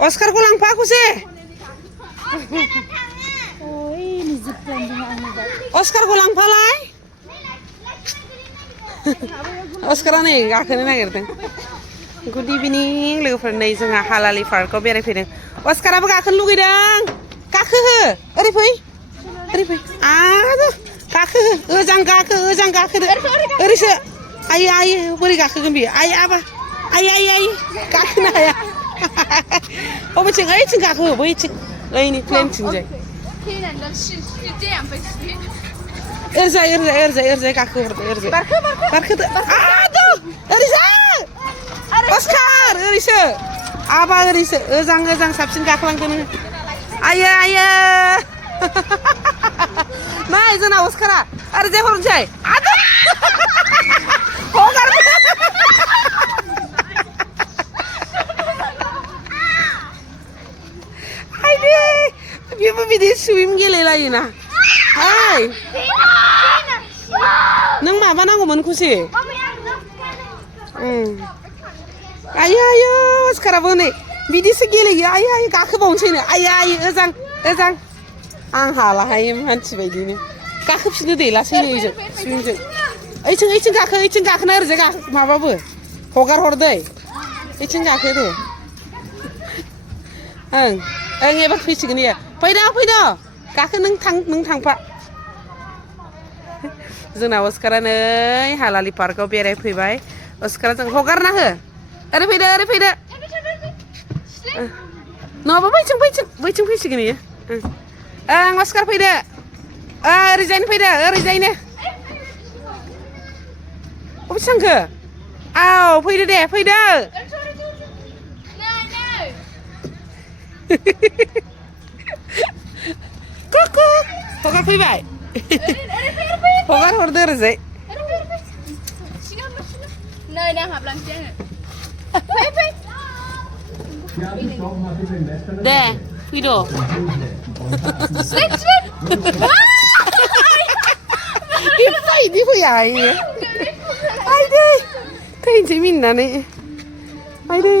अस्कारखौ लांफा खुसि अस्कारखौ लांफालाय अस्कारा नै गाखोनो नागिरदों गुड इभिनिं लोगोफोर नै जोंहा हालालि पार्कआव बेरायफैदों अस्काराबो गाखोनो लुगैदों गाखोहो ओरै फै गाखोहो ओजों गाखोदो ओरैसो आयो बोरै गाखोगोन बियो आबा आय गाखोनो हाया अबेथिं ओइथिं गाखो बैथिं ओइनि प्लेनथिंजाय ओरैजाय गाखोहरदो ओरैजाय बारखोदो ओरैजाय अस्कार ओरैसो आबा ओरैसो ओजां साबसिन गाखोलांदो नोङो आयो नाय जोंना अस्कारा ओरैजाय हरनोसै हगार बेबो बिदि सुइम गेलेलायोना हाय नों माबा नांगौमोन खुसि आयो अस्काराबो नै बिदिसो गेलेयो आयो गाखोबावनोसैनो आयो ओजां आं हालाहाय मानसि बायदिनो गाखोफिननो दे लासैनो ओइजों सुइमजों ओइथिं गाखोना ओरैजाय माबाबो हगार हरदै ओइथिं गाखो दे ओं एबार फैसिगोन इयो फैद' गाखो नों थांफा जोंना अस्कारा नै हालालि पार्कआव बेरायफैबाय अस्कारा जों हगारना हो ओरै फैदो नङाबा बैथिं फैसिगोन इयो ओं अस्कार फैदो ओरैजायनो फैदो ओरैजायनो अबेसो थांखो फैदो दे फैदो हगार फैबाय हगार हरदो ओरैजाय दे फैद' बिदि फैया आयदै थैनोसै मिनिनानै आयदै